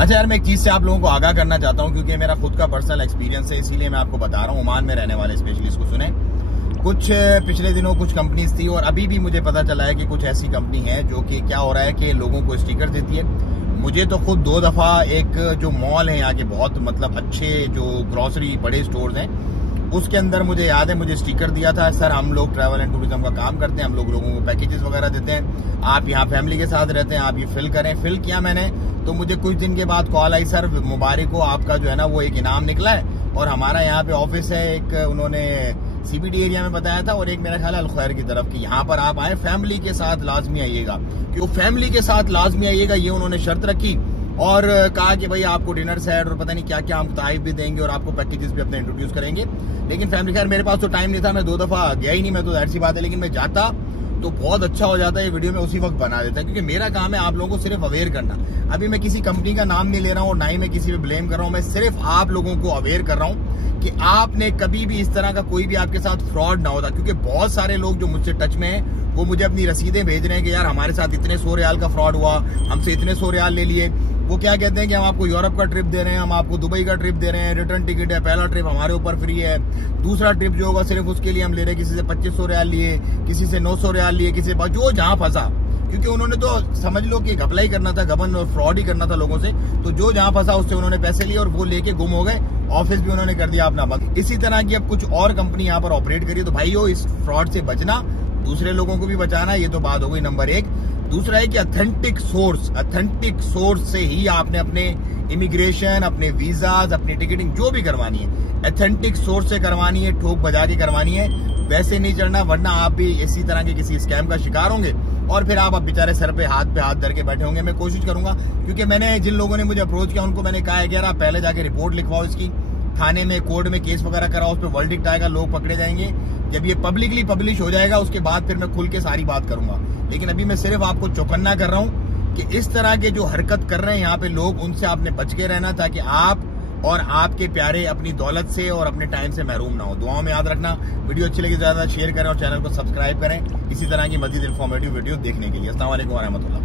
अच्छा यार, मैं एक चीज से आप लोगों को आगाह करना चाहता हूँ, क्योंकि मेरा खुद का पर्सनल एक्सपीरियंस है, इसीलिए मैं आपको बता रहा हूँ। ओमान में रहने वाले स्पेशलिस्ट को सुने। कुछ पिछले दिनों कुछ कंपनीज थी और अभी भी मुझे पता चला है कि कुछ ऐसी कंपनी है जो कि क्या हो रहा है कि लोगों को स्टिकर देती है। मुझे तो खुद 2 दफा एक जो मॉल है यहाँ के, बहुत मतलब अच्छे जो ग्रोसरी बड़े स्टोर्स हैं, उसके अंदर मुझे याद है मुझे स्टिकर दिया था, सर हम लोग ट्रैवल एंड टूरिज्म का काम करते हैं, हम लोग लोगों को पैकेजेस वगैरह देते हैं, आप यहाँ फैमिली के साथ रहते हैं, आप ये फिल करें। फिल किया मैंने, तो मुझे कुछ दिन के बाद कॉल आई, सर मुबारक हो, आपका जो है ना वो एक इनाम निकला है और हमारा यहाँ पे ऑफिस है एक, उन्होंने सीबीडी एरिया में बताया था और एक मेरा ख्याल अलखैर की तरफ की, यहाँ पर आप आए फैमिली के साथ लाजमी आइएगा, क्यों फैमिली के साथ लाजमी आइएगा, ये उन्होंने शर्त रखी और कहा कि भाई आपको डिनर सेट और पता नहीं क्या क्या हम ताइफ भी देंगे और आपको पैकेजेस भी अपने इंट्रोड्यूस करेंगे। लेकिन फैमिली, खैर मेरे पास तो टाइम नहीं था, मैं 2 दफा गया ही नहीं, मैं तो जाहिर सी बात है, लेकिन मैं जाता तो बहुत अच्छा हो जाता है, ये वीडियो में उसी वक्त बना देता, क्योंकि मेरा काम है आप लोगों को सिर्फ अवेयर करना। अभी मैं किसी कंपनी का नाम नहीं ले रहा हूँ और ना ही मैं किसी पे ब्लेम कर रहा हूँ, मैं सिर्फ आप लोगों को अवेयर कर रहा हूँ कि आपने कभी भी इस तरह का कोई भी आपके साथ फ्रॉड ना होता। क्योंकि बहुत सारे लोग जो मुझसे टच में हैं वो मुझे अपनी रसीदें भेज रहे हैं कि यार हमारे साथ इतने 100 रियाल का फ्रॉड हुआ, हमसे इतने 100 रियाल ले लिए। वो क्या कहते हैं कि हम आपको यूरोप का ट्रिप दे रहे हैं, हम आपको दुबई का ट्रिप दे रहे हैं, रिटर्न टिकट है, पहला ट्रिप हमारे ऊपर फ्री है, दूसरा ट्रिप जो होगा सिर्फ उसके लिए हम ले रहे हैं, किसी से 2500 रियाल लिए, किसी से 900 रियाल लिए, किसी जो जहां फंसा, क्योंकि उन्होंने तो समझ लो कि घपला ही करना था, गबन और फ्रॉड ही करना था लोगों से, तो जो जहां फंसा उससे उन्होंने पैसे लिए और वो लेके गुम हो गए, ऑफिस भी उन्होंने कर दिया अपना बंद। इसी तरह की अब कुछ और कंपनी यहाँ पर ऑपरेट करिए, तो भाइयों इस फ्रॉड से बचना, दूसरे लोगों को भी बचाना, ये तो बात हो गई नंबर 1। दूसरा है कि अथेंटिक सोर्स से ही आपने अपने इमिग्रेशन, अपने वीजाज, अपनी टिकटिंग जो भी करवानी है, अथेंटिक सोर्स से करवानी है, ठोक बजा के करवानी है, वैसे नहीं चढ़ना, वरना आप भी इसी तरह के किसी स्कैम का शिकार होंगे और फिर आप बेचारे सर पे हाथ धर के बैठे होंगे। मैं कोशिश करूंगा, क्योंकि मैंने जिन लोगों ने मुझे अप्रोच किया उनको मैंने कहा है कि यार आप पहले जाके रिपोर्ट लिखवाओ, इसकी थाने में कोर्ट में केस वगैरह कराओ, उस पर वर्डिक्ट आएगा, लोग पकड़े जाएंगे। जब ये पब्लिकली पब्लिश हो जाएगा उसके बाद फिर मैं खुल के सारी बात करूंगा। लेकिन अभी मैं सिर्फ आपको चौकन्ना कर रहा हूं कि इस तरह के जो हरकत कर रहे हैं यहाँ पे लोग, उनसे आपने बच के रहना, ताकि आप और आपके प्यारे अपनी दौलत से और अपने टाइम से महरूम ना हो। दुआओं में याद रखना। वीडियो अच्छी लगी ज्यादा शेयर करें और चैनल को सब्सक्राइब करें इसी तरह की मजीद इन्फॉर्मेटिव वीडियो देखने के लिए। अस्सलाम वालेकुम व रहमतुल्लाह।